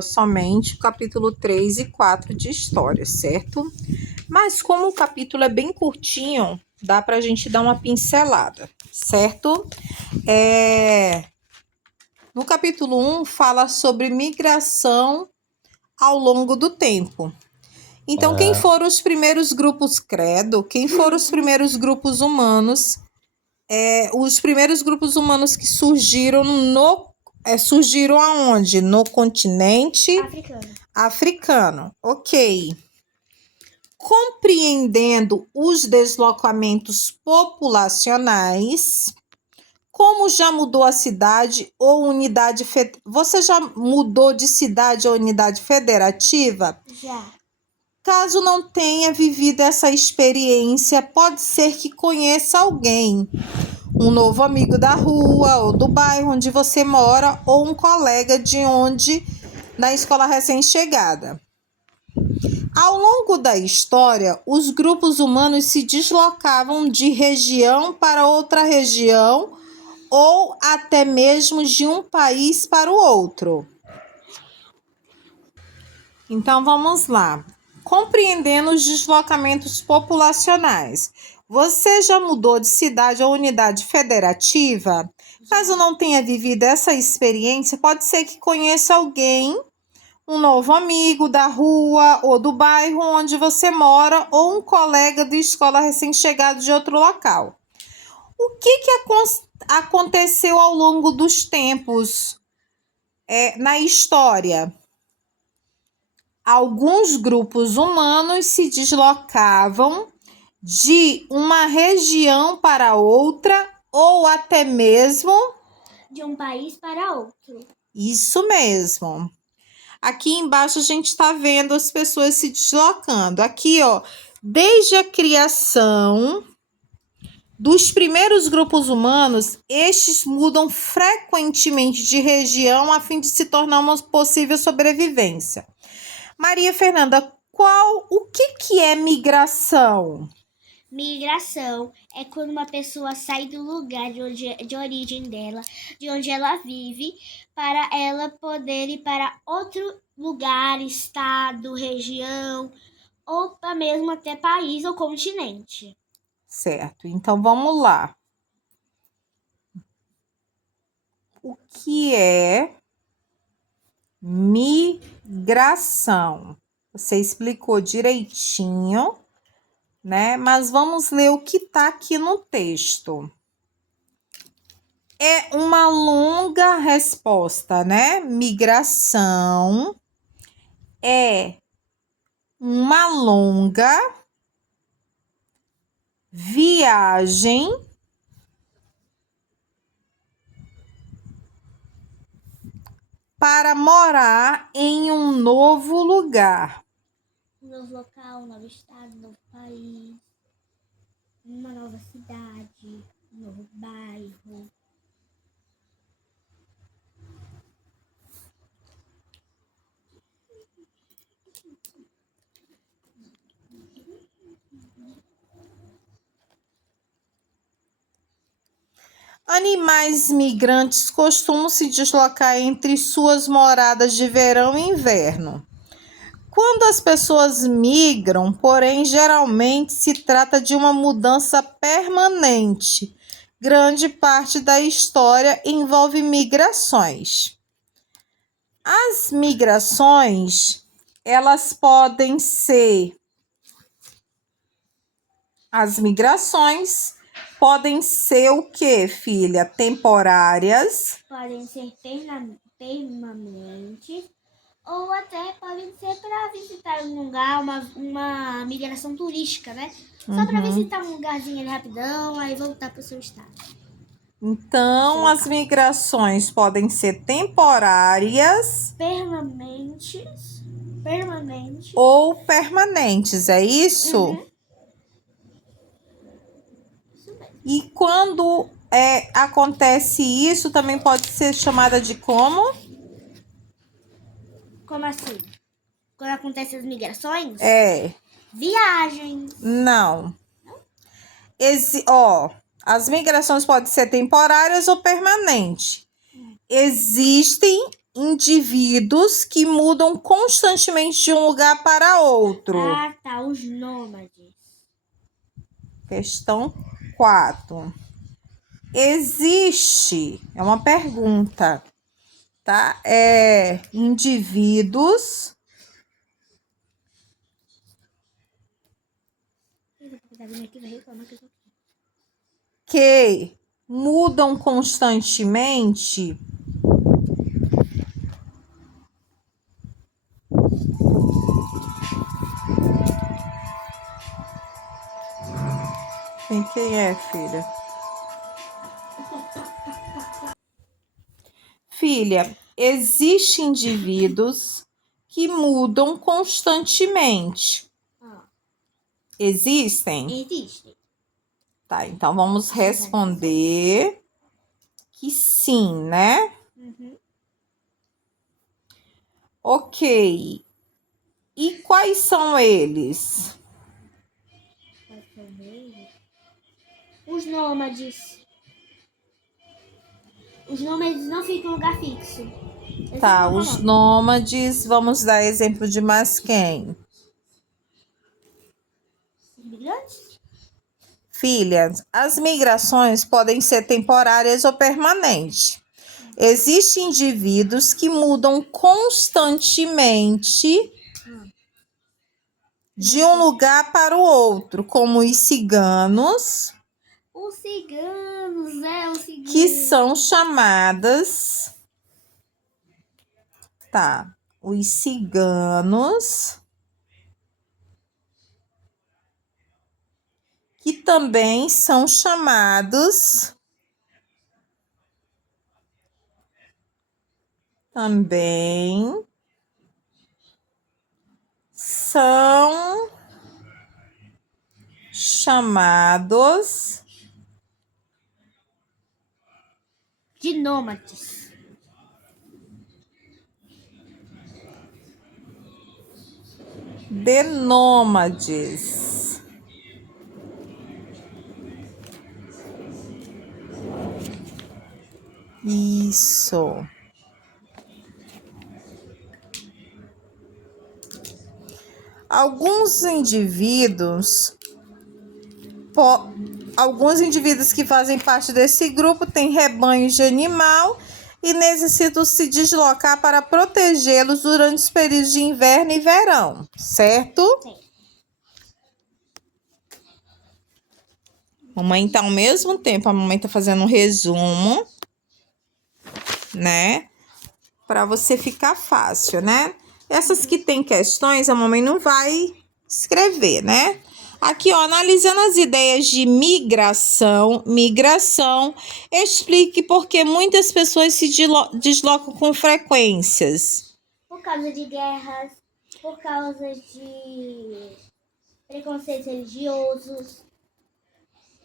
somente o capítulo 3 e 4 de história, certo? Mas como o capítulo é bem curtinho, dá para a gente dar uma pincelada, certo? No capítulo 1 fala sobre migração ao longo do tempo. Então, quem foram os primeiros grupos credo? Quem foram os primeiros grupos humanos? Os primeiros grupos humanos que surgiram surgiram aonde? No continente africano. Ok. Compreendendo os deslocamentos populacionais, como já mudou a cidade ou unidade... Você já mudou de cidade ou unidade federativa? Já. Caso não tenha vivido essa experiência, pode ser que conheça alguém, um novo amigo da rua ou do bairro onde você mora, ou um colega na escola recém-chegada. Ao longo da história, os grupos humanos se deslocavam de região para outra região ou até mesmo de um país para o outro. Então vamos lá. Compreendendo os deslocamentos populacionais. Você já mudou de cidade ou unidade federativa? Caso não tenha vivido essa experiência, pode ser que conheça alguém, um novo amigo da rua ou do bairro onde você mora, ou um colega de escola recém-chegado de outro local. O que aconteceu ao longo dos tempos na história? Alguns grupos humanos se deslocavam de uma região para outra ou até mesmo de um país para outro. Isso mesmo. Aqui embaixo a gente está vendo as pessoas se deslocando. Aqui, ó, desde a criação dos primeiros grupos humanos, estes mudam frequentemente de região a fim de se tornar uma possível sobrevivência. Maria Fernanda, o que é migração? Migração é quando uma pessoa sai do lugar de origem dela, de onde ela vive, para ela poder ir para outro lugar, estado, região, ou mesmo até país ou continente. Certo, então vamos lá. O que é migração? Você explicou direitinho, né? Mas vamos ler o que está aqui no texto. É uma longa resposta, né? Migração é uma longa viagem para morar em um novo lugar. Um novo local, um novo estado, um novo país, uma nova cidade, um novo bairro. Animais migrantes costumam se deslocar entre suas moradas de verão e inverno. Quando as pessoas migram, porém, geralmente se trata de uma mudança permanente. Grande parte da história envolve migrações. As migrações, elas podem ser... As migrações podem ser o quê, filha? Temporárias. Podem ser permanentes ou até podem ser para visitar um lugar, uma migração turística, né? Só para visitar um lugarzinho ali rapidão, aí voltar para o seu estado. Então, as migrações podem ser temporárias, permanentes ou permanentes, é isso? Uhum. E quando acontece isso, também pode ser chamada de como? Como assim? Quando acontecem as migrações? Viagens. Não. As migrações podem ser temporárias ou permanentes. Existem indivíduos que mudam constantemente de um lugar para outro. Ah, tá, os nômades. Questão 4. Existe, é uma pergunta, tá? Indivíduos que mudam constantemente quem é, filha? Filha, existem indivíduos que mudam constantemente. Existem? Existe. Tá, então vamos responder que sim, né? Uhum. Ok. E quais são eles? Os nômades. Os nômades não ficam em lugar fixo. Tá, os nômades, vamos dar exemplo de mais quem? Imigrantes? Filha, as migrações podem ser temporárias ou permanentes. Existem indivíduos que mudam constantemente de um lugar para o outro, como os ciganos, Os ciganos, os ciganos. que são chamadas, tá? Os ciganos, que também são chamados são chamados de nômades. de nômades. Isso. Alguns indivíduos que fazem parte desse grupo têm rebanhos de animal e necessitam se deslocar para protegê-los durante os períodos de inverno e verão, certo? Sim. Mamãe tá ao mesmo tempo, a mamãe tá fazendo um resumo, né? Para você ficar fácil, né? Essas que tem questões, a mamãe não vai escrever, né? Aqui, ó, analisando as ideias de migração, explique por que muitas pessoas se deslocam com frequências. Por causa de guerras, por causa de preconceitos religiosos,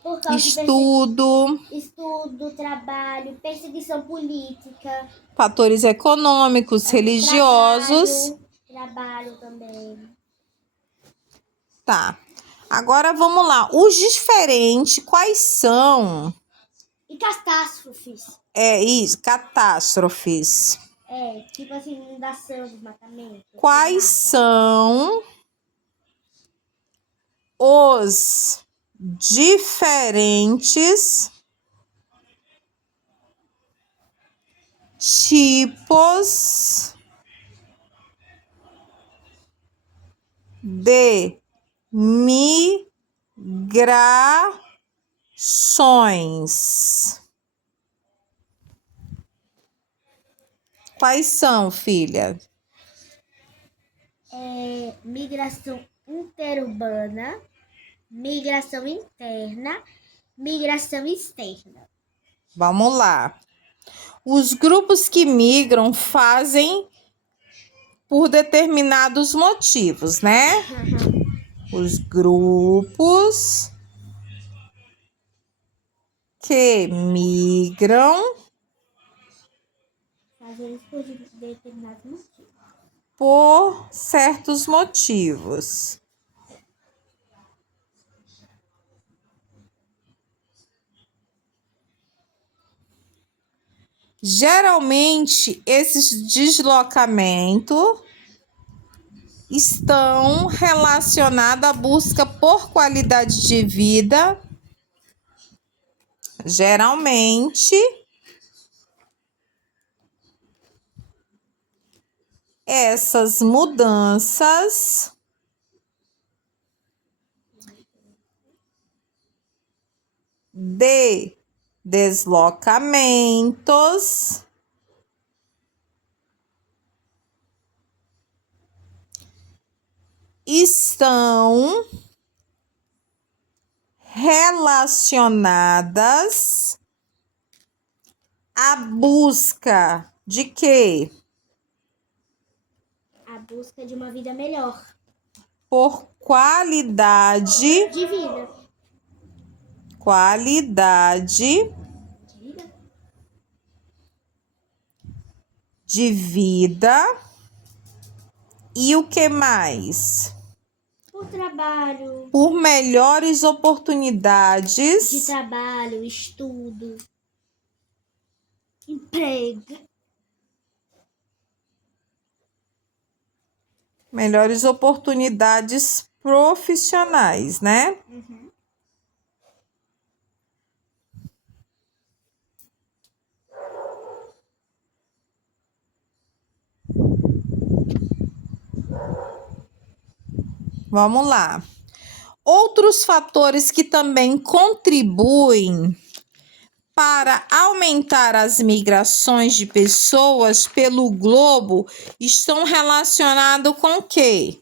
por causa Estudo, de estudo, trabalho, perseguição política, fatores econômicos, religiosos. Trabalho também. Tá. Agora vamos lá. Os diferentes, quais são? E catástrofes. Isso, catástrofes. Tipo assim, inundação, desmatamento. Quais são os diferentes tipos de migrações? Quais são, filha? Migração interurbana, migração interna, migração externa. Vamos lá. Os grupos que migram fazem por determinados motivos, né? Os grupos que migram Fazem por determinados motivos. por certos motivos. Geralmente, esses deslocamentos estão relacionados à busca por qualidade de vida. Geralmente, essas mudanças de deslocamentos estão relacionadas à busca de quê? A busca de uma vida melhor. Por qualidade De vida. de vida. E o que mais? Por trabalho. Por melhores De oportunidades trabalho, estudo, emprego. melhores oportunidades profissionais, né? Vamos lá. Outros fatores que também contribuem para aumentar as migrações de pessoas pelo globo estão relacionados com o quê?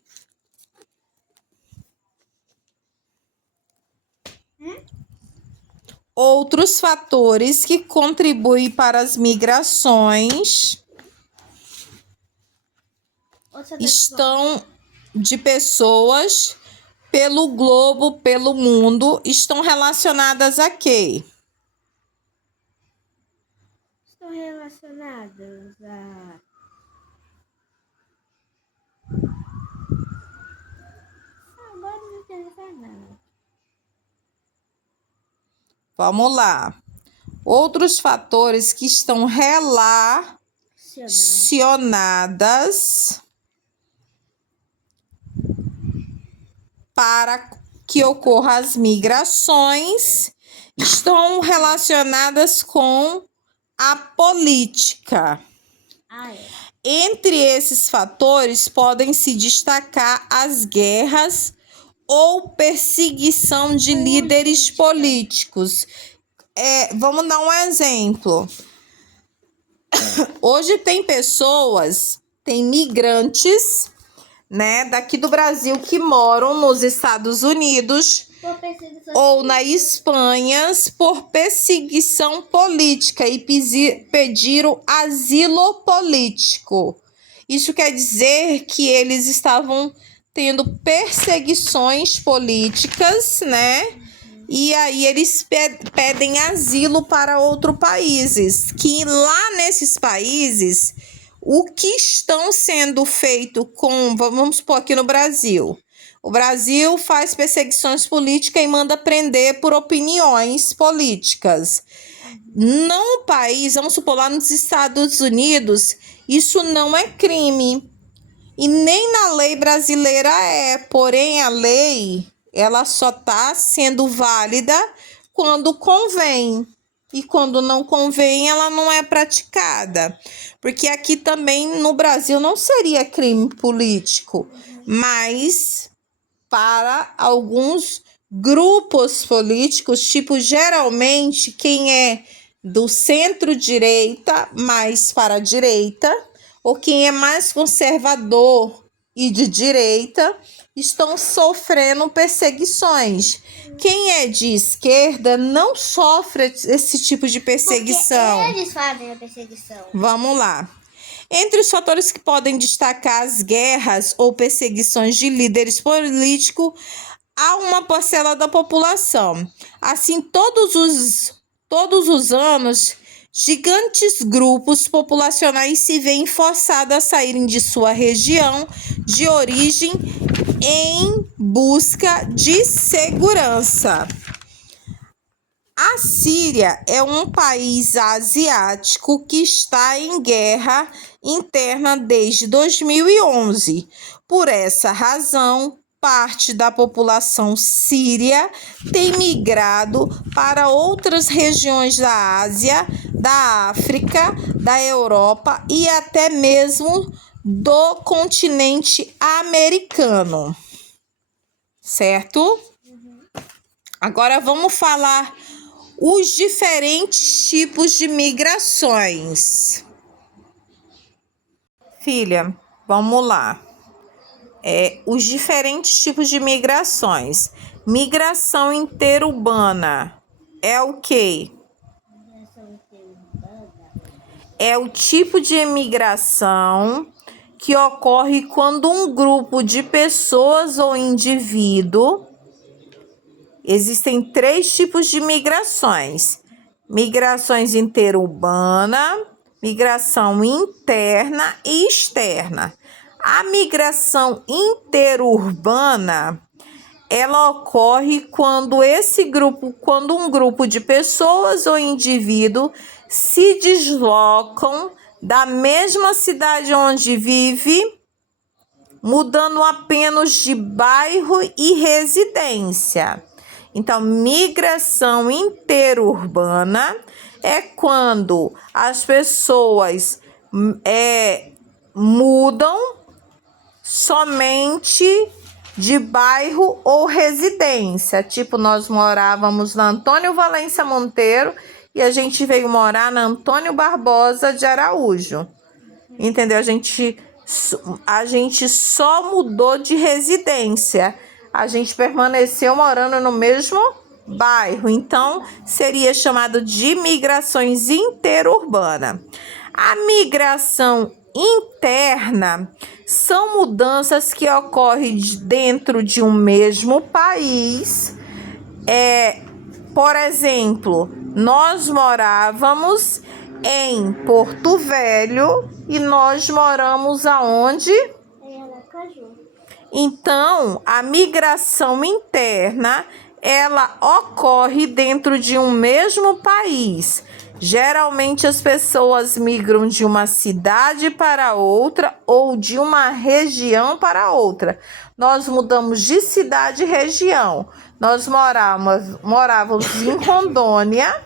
Outros fatores que contribuem para as migrações estão de pessoas pelo globo, pelo mundo, estão relacionadas a quê? Estão relacionadas a... Agora não interessa nada. Vamos lá. Outros fatores que estão relacionadas para que ocorram as migrações estão relacionadas com a política. Entre esses fatores podem se destacar as guerras ou perseguição de líderes políticos. Vamos dar um exemplo. Hoje tem migrantes, né, daqui do Brasil que moram nos Estados Unidos ou na Espanha por perseguição política e pediram asilo político. Isso quer dizer que eles estavam tendo perseguições políticas, né? E aí eles pedem asilo para outros países, que lá nesses países, o que estão sendo feito vamos supor aqui no Brasil. O Brasil faz perseguições políticas e manda prender por opiniões políticas. No país, vamos supor lá nos Estados Unidos, isso não é crime. E nem na lei brasileira porém a lei, ela só está sendo válida quando convém. E quando não convém, ela não é praticada. Porque aqui também no Brasil não seria crime político, mas para alguns grupos políticos, tipo, geralmente quem é do centro-direita, mais para a direita, ou quem é mais conservador e de direita, estão sofrendo perseguições. Quem é de esquerda não sofre esse tipo de perseguição. Porque eles fazem a perseguição. Vamos lá. Entre os fatores que podem destacar as guerras ou perseguições de líderes políticos, há uma parcela da população. Assim, todos os anos, gigantes grupos populacionais se veem forçados a saírem de sua região de origem em busca de segurança. A Síria é um país asiático que está em guerra interna desde 2011. Por essa razão, parte da população síria tem migrado para outras regiões da Ásia, da África, da Europa e até mesmo do continente americano. Certo? Agora vamos falar os diferentes tipos de migrações. Filha, vamos lá. Os diferentes tipos de migrações. Migração interurbana é o quê? É o tipo de imigração que ocorre quando um grupo de pessoas ou indivíduo. Existem 3 tipos de migrações: migrações interurbana, migração interna e externa. A migração interurbana, ela ocorre quando um grupo de pessoas ou indivíduo se deslocam da mesma cidade onde vive, mudando apenas de bairro e residência. Então, migração interurbana é quando as pessoas mudam somente de bairro ou residência. Tipo, nós morávamos na Antônio Valência Monteiro e a gente veio morar na Antônio Barbosa de Araújo. Entendeu? A gente só mudou de residência. A gente permaneceu morando no mesmo bairro. Então, seria chamado de migrações interurbanas. A migração interna são mudanças que ocorrem dentro de um mesmo país. Por exemplo, nós morávamos em Porto Velho e nós moramos aonde? Em Aracaju. Então, a migração interna, ela ocorre dentro de um mesmo país. Geralmente as pessoas migram de uma cidade para outra ou de uma região para outra. Nós mudamos de cidade e região. Nós morávamos em Rondônia,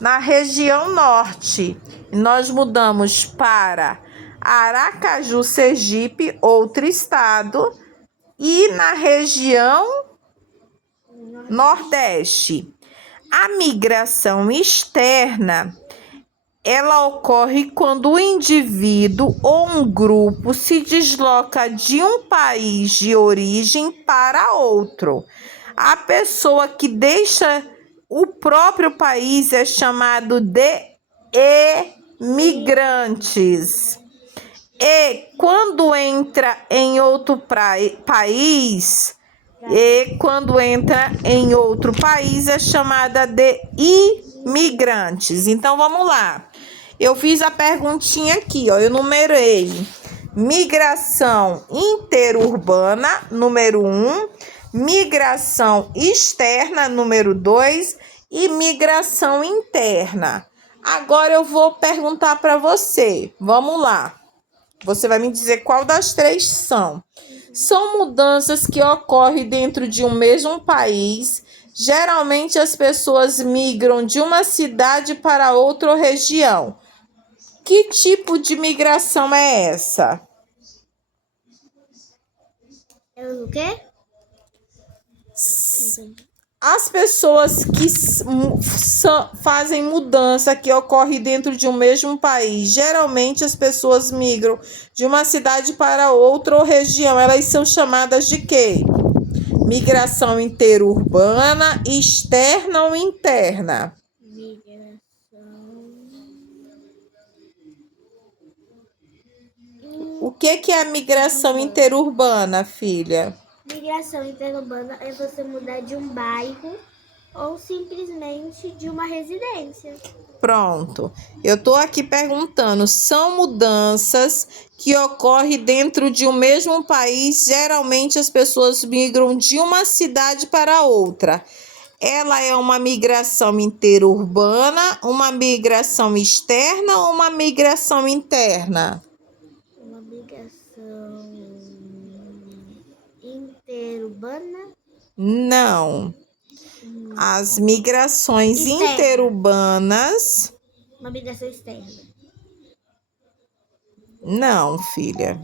na região norte. Nós mudamos para Aracaju, Sergipe, outro estado, e na região nordeste. A migração externa, ela ocorre quando o indivíduo ou um grupo se desloca de um país de origem para outro. A pessoa que deixa o próprio país é chamado de emigrantes. E quando entra em outro país é chamada de imigrantes. Então vamos lá. Eu fiz a perguntinha aqui, eu numerei: migração interurbana, número 1, migração externa, número 2, e migração interna. Agora eu vou perguntar para você. Vamos lá. Você vai me dizer qual das 3 são. São mudanças que ocorrem dentro de um mesmo país. Geralmente as pessoas migram de uma cidade para outra região. Que tipo de migração é essa? O quê? As pessoas que fazem mudança que ocorre dentro de um mesmo país, geralmente as pessoas migram de uma cidade para outra ou região. Elas são chamadas de quê? Migração interurbana, externa ou interna? O que é a migração interurbana, filha? Migração interurbana é você mudar de um bairro ou simplesmente de uma residência. Pronto. Eu estou aqui perguntando, são mudanças que ocorrem dentro de um mesmo país. Geralmente as pessoas migram de uma cidade para outra. Ela é uma migração interurbana, uma migração externa ou uma migração interna? Uma migração interurbana? Não. As migrações Externa. interurbanas, Uma migração externa. não, filha.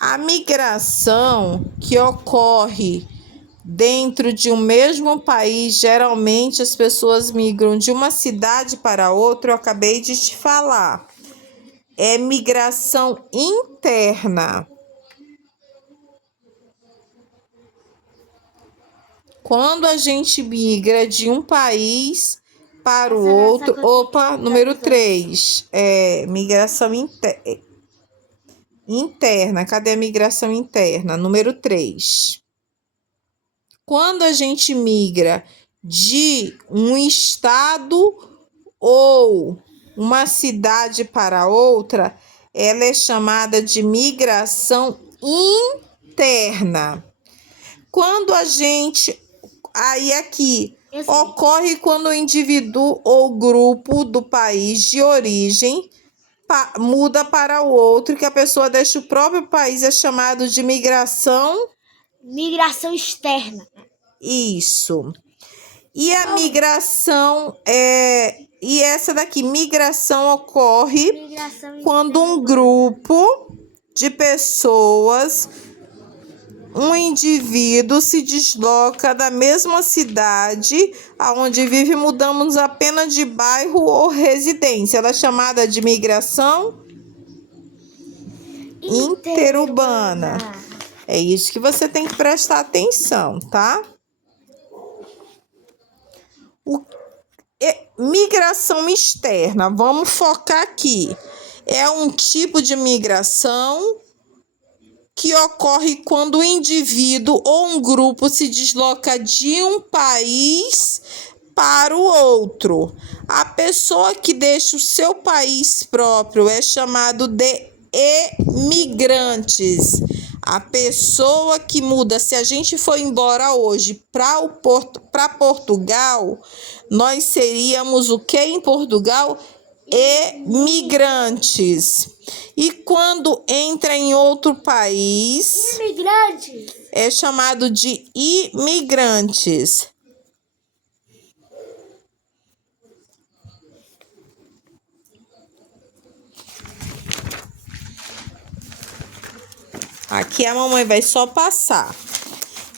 A migração que ocorre dentro de um mesmo país, geralmente as pessoas migram de uma cidade para outra, eu acabei de te falar. É migração interna. Quando a gente migra de um país para o outro. Opa, número 3. Migração interna. Cadê a migração interna? Número 3. Quando a gente migra de um estado ou uma cidade para outra, ela é chamada de migração interna. Quando a gente... Aí aqui, ocorre quando o indivíduo ou grupo do país de origem muda para o outro, que a pessoa deixa o próprio país, é chamado de migração... Migração externa. Isso. E a migração E essa daqui, migração ocorre quando um grupo de pessoas, um indivíduo se desloca da mesma cidade aonde vive, mudamos apenas de bairro ou residência. Ela é chamada de migração interurbana. É isso que você tem que prestar atenção, tá? Migração externa, vamos focar aqui. É um tipo de migração que ocorre quando o indivíduo ou um grupo se desloca de um país para o outro. A pessoa que deixa o seu país próprio é chamado de emigrantes. A pessoa que muda, se a gente for embora hoje para Portugal, nós seríamos o que em Portugal? Emigrantes. E quando entra em outro país, é chamado de imigrantes. Aqui a mamãe vai só passar.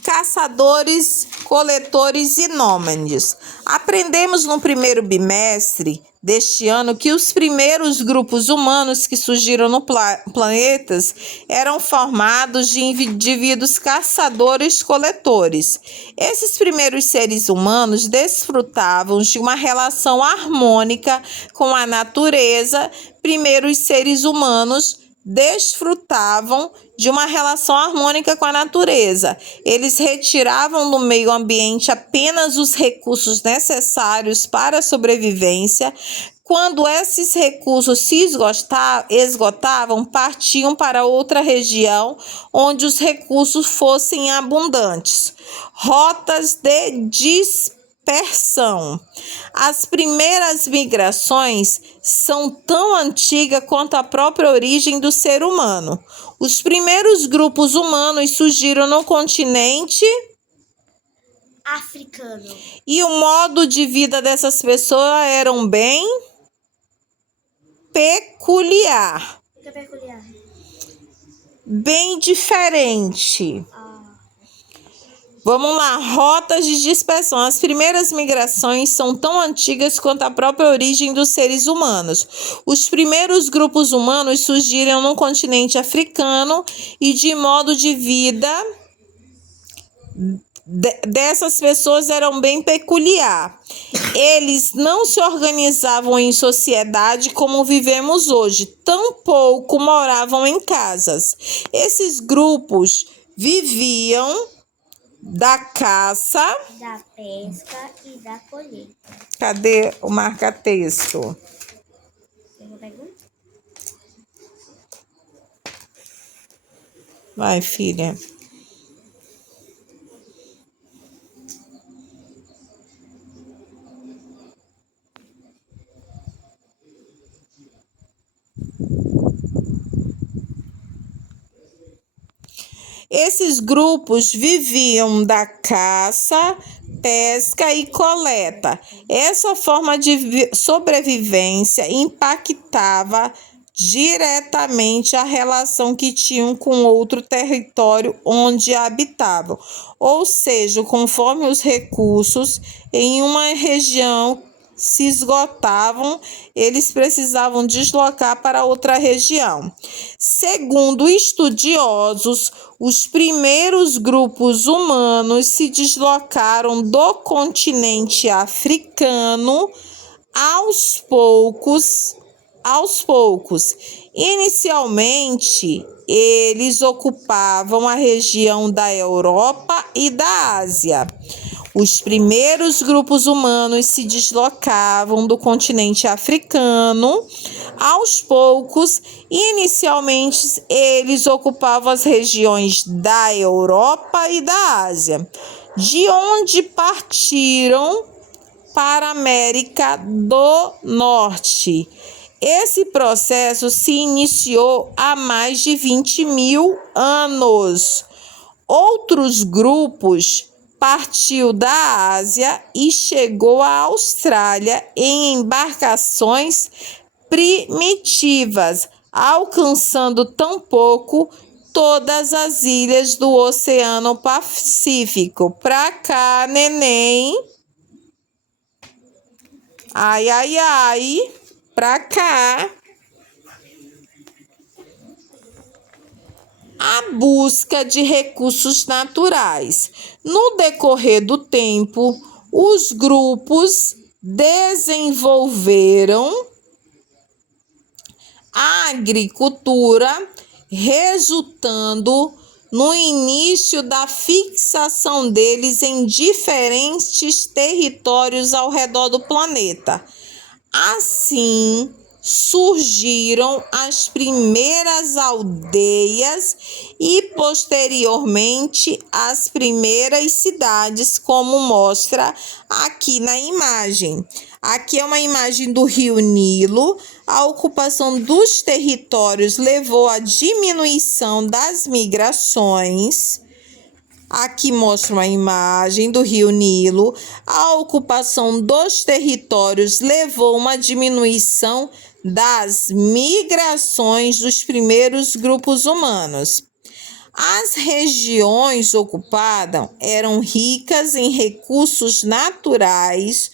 Caçadores, coletores e nômades. Aprendemos no primeiro bimestre deste ano que os primeiros grupos humanos que surgiram no planetas eram formados de indivíduos caçadores-coletores. Esses primeiros seres humanos desfrutavam de uma relação harmônica com a natureza. Primeiros seres humanos desfrutavam de uma relação harmônica com a natureza. Eles retiravam do meio ambiente apenas os recursos necessários para a sobrevivência. Quando esses recursos se esgotavam, partiam para outra região onde os recursos fossem abundantes. Rotas de dispersão. As primeiras migrações são tão antigas quanto a própria origem do ser humano. Os primeiros grupos humanos surgiram no continente africano. E o modo de vida dessas pessoas era bem peculiar. O que é peculiar? Bem diferente. Vamos lá, rotas de dispersão. As primeiras migrações são tão antigas quanto a própria origem dos seres humanos. Os primeiros grupos humanos surgiram no continente africano e de modo de vida dessas pessoas eram bem peculiar. Eles não se organizavam em sociedade como vivemos hoje, tampouco moravam em casas. Esses grupos viviam da caça, da pesca e da colheita. Cadê o marca-texto? Tem uma pergunta? Vai, filha. Esses grupos viviam da caça, pesca e coleta. Essa forma de sobrevivência impactava diretamente a relação que tinham com outro território onde habitavam. Ou seja, conforme os recursos em uma região se esgotavam, eles precisavam deslocar para outra região. Segundo estudiosos, os primeiros grupos humanos se deslocaram do continente africano aos poucos. Inicialmente, eles ocupavam a região da Europa e da Ásia. Os primeiros grupos humanos se deslocavam do continente africano. Aos poucos, inicialmente, eles ocupavam as regiões da Europa e da Ásia, de onde partiram para a América do Norte. Esse processo se iniciou há mais de 20.000 anos. Outros grupos partiu da Ásia e chegou à Austrália em embarcações primitivas, alcançando tampouco todas as ilhas do Oceano Pacífico. Pra cá, neném. Ai, ai, ai. Pra cá. A busca de recursos naturais. No decorrer do tempo, os grupos desenvolveram a agricultura, resultando no início da fixação deles em diferentes territórios ao redor do planeta. Assim, surgiram as primeiras aldeias e, posteriormente, as primeiras cidades, como mostra aqui na imagem. Aqui é uma imagem do Rio Nilo. A ocupação dos territórios levou à diminuição das migrações. Aqui mostra uma imagem do Rio Nilo. A ocupação dos territórios levou a uma diminuição das migrações dos primeiros grupos humanos. As regiões ocupadas eram ricas em recursos naturais,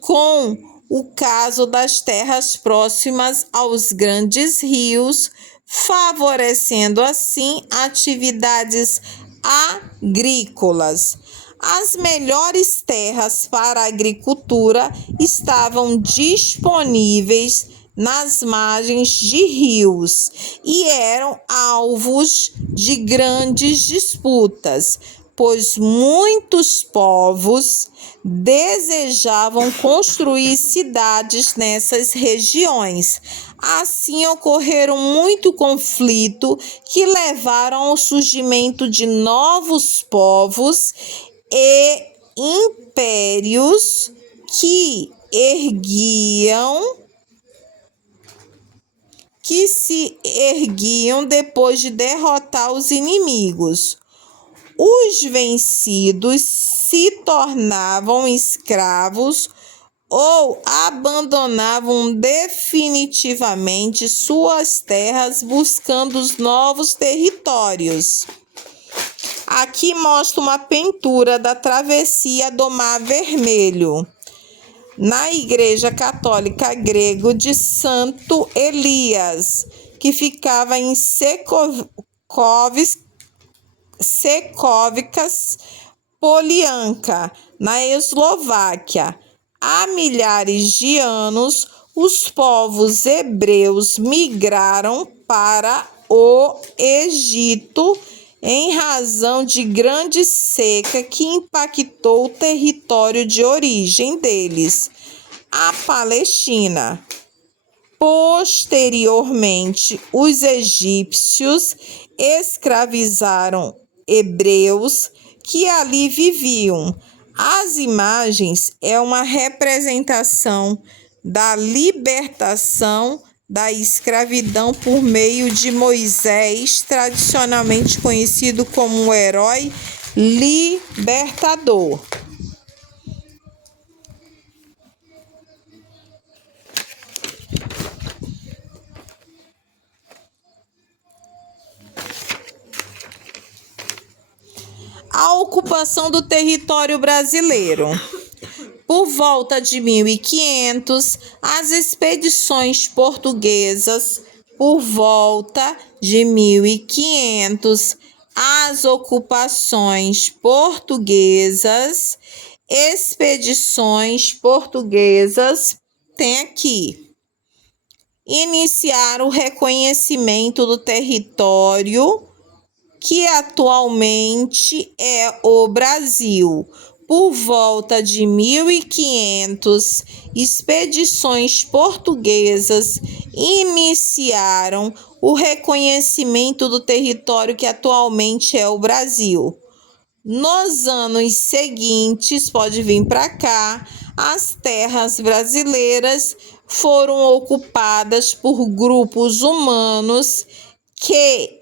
com o caso das terras próximas aos grandes rios, favorecendo assim atividades agrícolas. As melhores terras para a agricultura estavam disponíveis nas margens de rios e eram alvos de grandes disputas, pois muitos povos desejavam construir cidades nessas regiões. Assim ocorreram muito conflito que levaram ao surgimento de novos povos e impérios que se erguiam depois de derrotar os inimigos. Os vencidos se tornavam escravos ou abandonavam definitivamente suas terras buscando os novos territórios. Aqui mostra uma pintura da travessia do Mar Vermelho, na Igreja Católica Grego de Santo Elias, que ficava em Secovicas Polianka, na Eslováquia. Há milhares de anos, os povos hebreus migraram para o Egito em razão de grande seca que impactou o território de origem deles, a Palestina. Posteriormente, os egípcios escravizaram hebreus que ali viviam. As imagens é uma representação da libertação da escravidão por meio de Moisés, tradicionalmente conhecido como o herói libertador. A ocupação do território brasileiro. Por volta de 1500, as expedições portuguesas. Por volta de 1500, as ocupações portuguesas. Expedições portuguesas. Tem aqui. Iniciaram o reconhecimento do território que atualmente é o Brasil. Por volta de 1500, expedições portuguesas iniciaram o reconhecimento do território que atualmente é o Brasil. Nos anos seguintes, pode vir para cá, as terras brasileiras foram ocupadas por grupos humanos que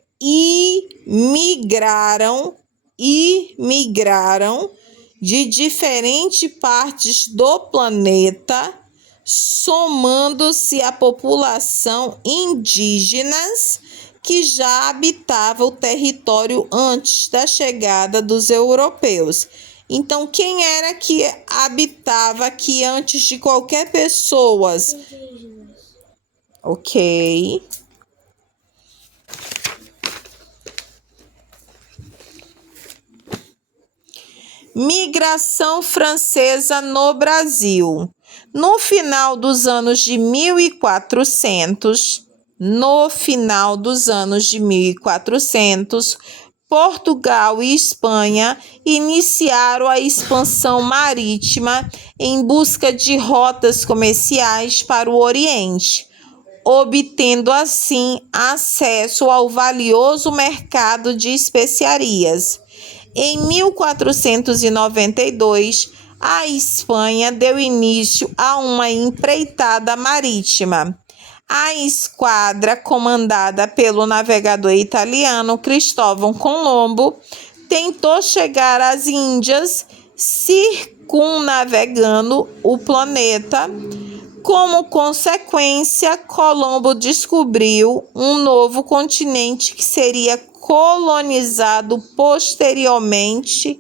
imigraram de diferentes partes do planeta, somando-se à população indígenas que já habitava o território antes da chegada dos europeus. Então, quem era que habitava aqui antes de qualquer pessoa? Indígenas. Ok. Migração francesa no Brasil. No final dos anos de 1400, Portugal e Espanha iniciaram a expansão marítima em busca de rotas comerciais para o Oriente, obtendo assim acesso ao valioso mercado de especiarias. Em 1492, a Espanha deu início a uma empreitada marítima. A esquadra, comandada pelo navegador italiano Cristóvão Colombo, tentou chegar às Índias, circunnavegando o planeta. Como consequência, Colombo descobriu um novo continente que seria colonizado posteriormente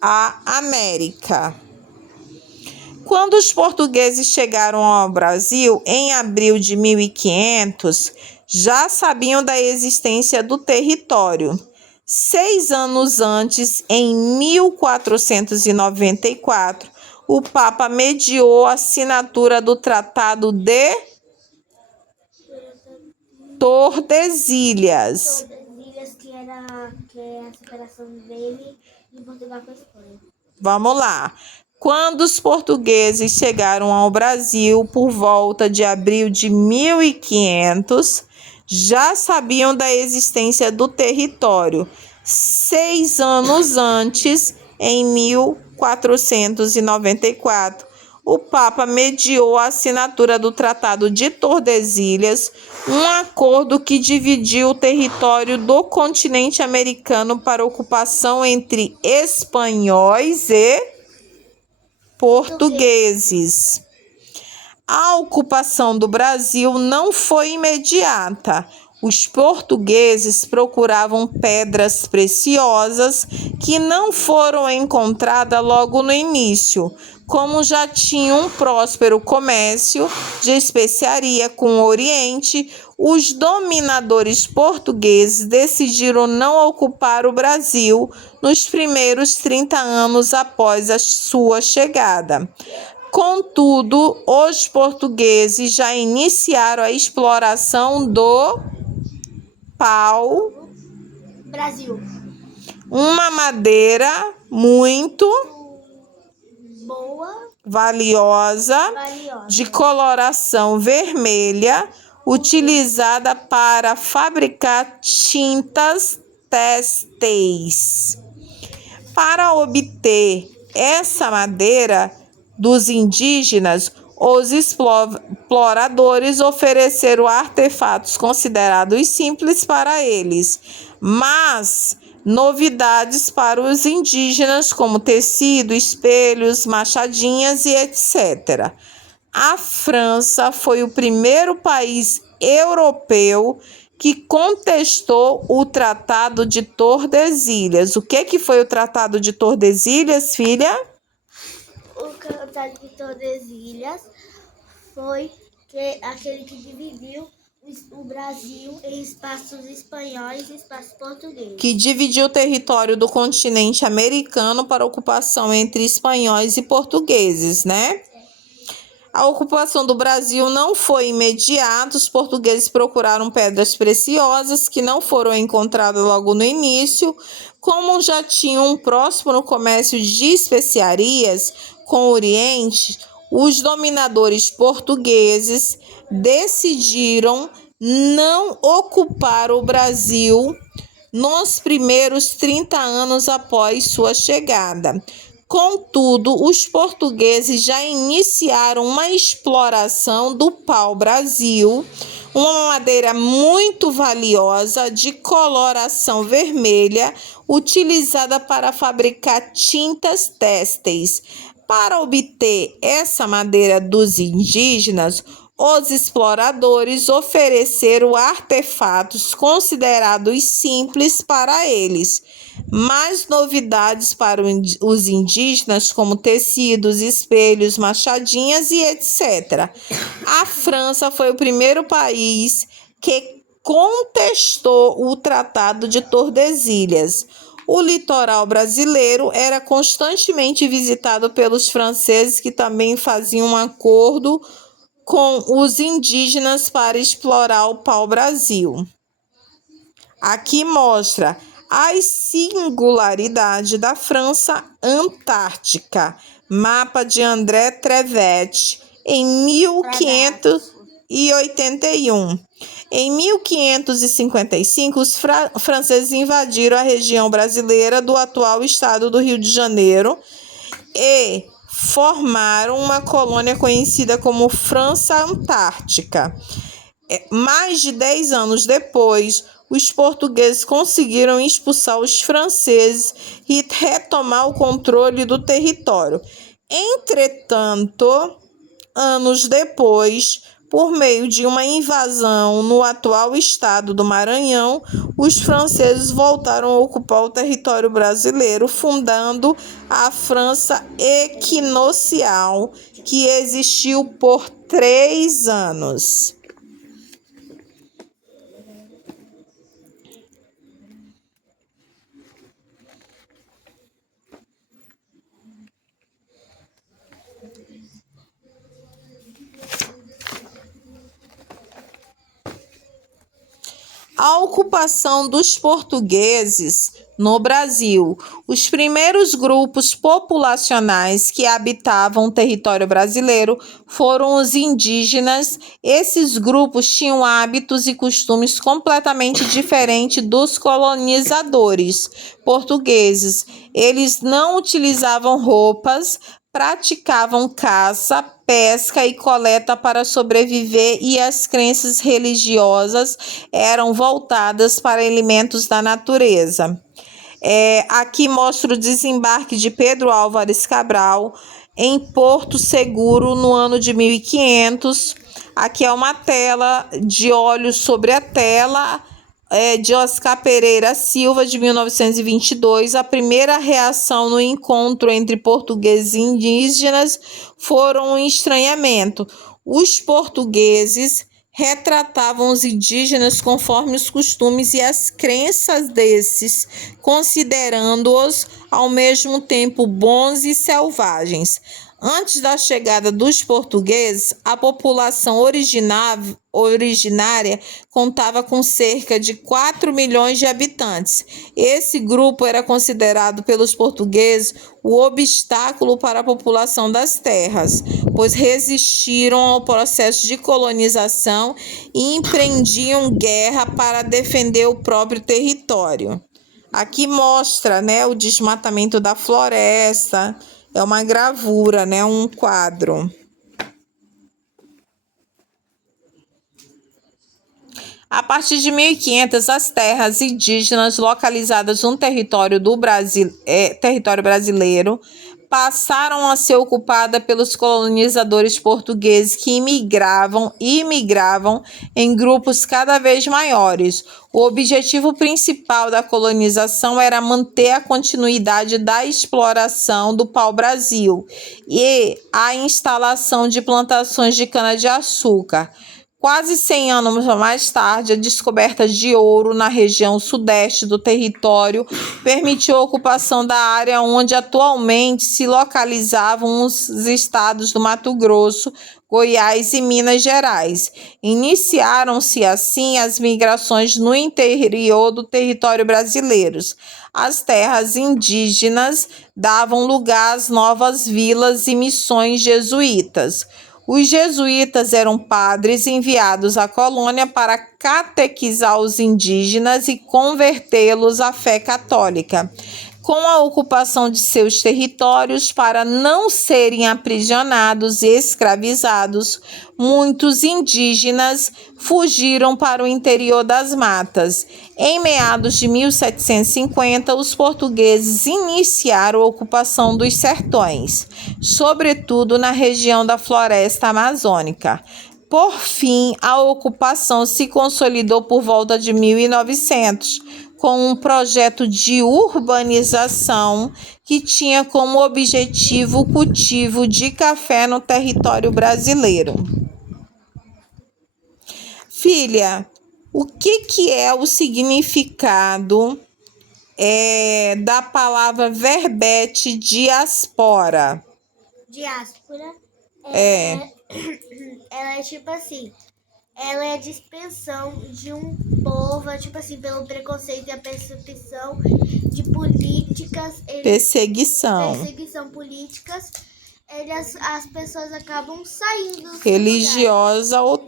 à América. Quando os portugueses chegaram ao Brasil, em abril de 1500, já sabiam da existência do território. 6 anos antes, em 1494, o Papa mediou a assinatura do Tratado de Tordesilhas. Tordesilhas, que é a separação dele em Portugal com a Espanha. Vamos lá. Quando os portugueses chegaram ao Brasil por volta de abril de 1500, já sabiam da existência do território. 6 anos antes, em 1494, o Papa mediou a assinatura do Tratado de Tordesilhas, um acordo que dividiu o território do continente americano para ocupação entre espanhóis e portugueses. A ocupação do Brasil não foi imediata. Os portugueses procuravam pedras preciosas que não foram encontradas logo no início. Como já tinham um próspero comércio de especiaria com o Oriente, os dominadores portugueses decidiram não ocupar o Brasil nos primeiros 30 anos após a sua chegada. Contudo, os portugueses já iniciaram a exploração do Brasil. Uma madeira muito Boa, valiosa, de coloração vermelha, utilizada para fabricar tintas têxteis. Para obter essa madeira dos indígenas, Os exploradores ofereceram artefatos considerados simples para eles, mas novidades para os indígenas, como tecido, espelhos, machadinhas e etc. A França foi o primeiro país europeu que contestou o Tratado de Tordesilhas. O que foi o Tratado de Tordesilhas, filha? O Tratado de Tordesilhas foi aquele que dividiu o Brasil em espaços espanhóis e espaços portugueses. Que dividiu o território do continente americano para ocupação entre espanhóis e portugueses, né? A ocupação do Brasil não foi imediata. Os portugueses procuraram pedras preciosas que não foram encontradas logo no início. Como já tinham um próspero comércio de especiarias com o Oriente, os dominadores portugueses decidiram não ocupar o Brasil nos primeiros 30 anos após sua chegada. Contudo, os portugueses já iniciaram uma exploração do pau-brasil, uma madeira muito valiosa de coloração vermelha, utilizada para fabricar tintas têxteis. Para obter essa madeira dos indígenas, os exploradores ofereceram artefatos considerados simples para eles, mas novidades para os indígenas, como tecidos, espelhos, machadinhas e etc. A França foi o primeiro país que contestou o Tratado de Tordesilhas. O litoral brasileiro era constantemente visitado pelos franceses, que também faziam um acordo com os indígenas para explorar o pau-brasil. Aqui mostra as singularidades da França Antártica. Mapa de André Trevet, em 1581. Em 1555, os franceses invadiram a região brasileira do atual estado do Rio de Janeiro e formaram uma colônia conhecida como França Antártica. Mais de 10 anos depois, os portugueses conseguiram expulsar os franceses e retomar o controle do território. Entretanto, anos depois, por meio de uma invasão no atual estado do Maranhão, os franceses voltaram a ocupar o território brasileiro, fundando a França Equinocial, que existiu por 3 anos. A ocupação dos portugueses no Brasil. Os primeiros grupos populacionais que habitavam o território brasileiro foram os indígenas. Esses grupos tinham hábitos e costumes completamente diferentes dos colonizadores portugueses. Eles não utilizavam roupas, praticavam caça, pesca e coleta para sobreviver, e as crenças religiosas eram voltadas para elementos da natureza. Aqui mostra o desembarque de Pedro Álvares Cabral em Porto Seguro no ano de 1500. Aqui é uma tela de óleo sobre a tela de Oscar Pereira Silva, de 1922. A primeira reação no encontro entre portugueses e indígenas foram um estranhamento. Os portugueses retratavam os indígenas conforme os costumes e as crenças desses, considerando-os ao mesmo tempo bons e selvagens. Antes da chegada dos portugueses, a população originária contava com cerca de 4 milhões de habitantes. Esse grupo era considerado pelos portugueses o obstáculo para a população das terras, pois resistiram ao processo de colonização e empreendiam guerra para defender o próprio território. Aqui mostra, o desmatamento da floresta. É uma gravura, um quadro. A partir de 1500, as terras indígenas localizadas no território território brasileiro passaram a ser ocupadas pelos colonizadores portugueses que imigravam em grupos cada vez maiores. O objetivo principal da colonização era manter a continuidade da exploração do pau-brasil e a instalação de plantações de cana-de-açúcar. Quase 100 anos mais tarde, a descoberta de ouro na região sudeste do território permitiu a ocupação da área onde atualmente se localizavam os estados do Mato Grosso, Goiás e Minas Gerais. Iniciaram-se assim as migrações no interior do território brasileiro. As terras indígenas davam lugar às novas vilas e missões jesuítas. Os jesuítas eram padres enviados à colônia para catequizar os indígenas e convertê-los à fé católica. Com a ocupação de seus territórios para não serem aprisionados e escravizados, muitos indígenas fugiram para o interior das matas. Em meados de 1750, os portugueses iniciaram a ocupação dos sertões, sobretudo na região da floresta amazônica. Por fim, a ocupação se consolidou por volta de 1900, com um projeto de urbanização que tinha como objetivo o cultivo de café no território brasileiro. Filha, o que é o significado da palavra verbete diáspora? Diáspora ela é tipo assim, ela é a dispersão de um povo, tipo assim, pelo preconceito e a perseguição de políticas. Perseguição políticas, as pessoas acabam saindo. Religiosa ou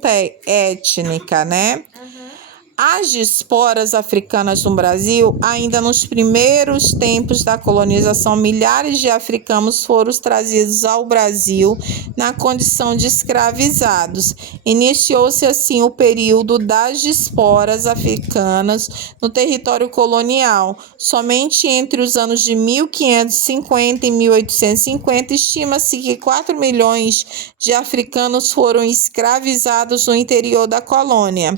étnica, né? Uhum. As diásporas africanas no Brasil, ainda nos primeiros tempos da colonização, milhares de africanos foram trazidos ao Brasil na condição de escravizados. Iniciou-se assim o período das diásporas africanas no território colonial. Somente entre os anos de 1550 e 1850, estima-se que 4 milhões de africanos foram escravizados no interior da colônia.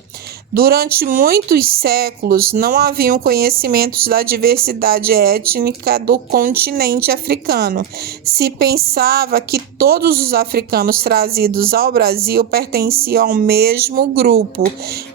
Durante muitos séculos, não haviam conhecimentos da diversidade étnica do continente africano. Se pensava que todos os africanos trazidos ao Brasil pertenciam ao mesmo grupo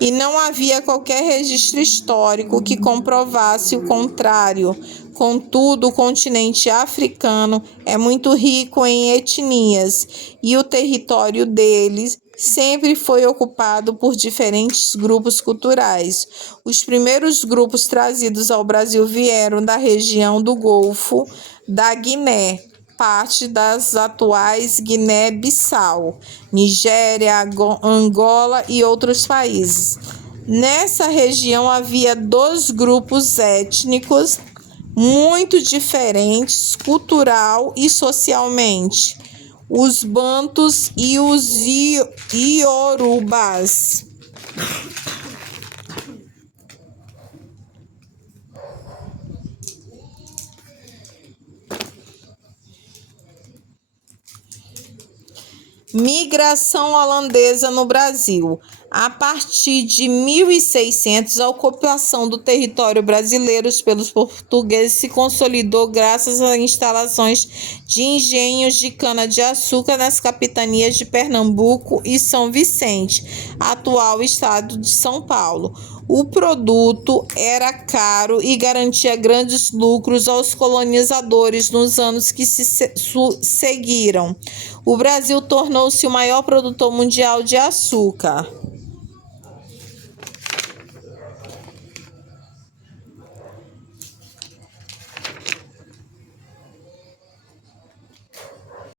e não havia qualquer registro histórico que comprovasse o contrário. Contudo, o continente africano é muito rico em etnias e o território deles sempre foi ocupado por diferentes grupos culturais. Os primeiros grupos trazidos ao Brasil vieram da região do Golfo da Guiné, parte das atuais Guiné-Bissau, Nigéria, Angola e outros países. Nessa região havia 2 grupos étnicos muito diferentes cultural e socialmente: os bantus e os iorubás. Migração holandesa no Brasil. A partir de 1600, a ocupação do território brasileiro pelos portugueses se consolidou graças às instalações de engenhos de cana-de-açúcar nas capitanias de Pernambuco e São Vicente, atual estado de São Paulo. O produto era caro e garantia grandes lucros aos colonizadores nos anos que se seguiram. O Brasil tornou-se o maior produtor mundial de açúcar.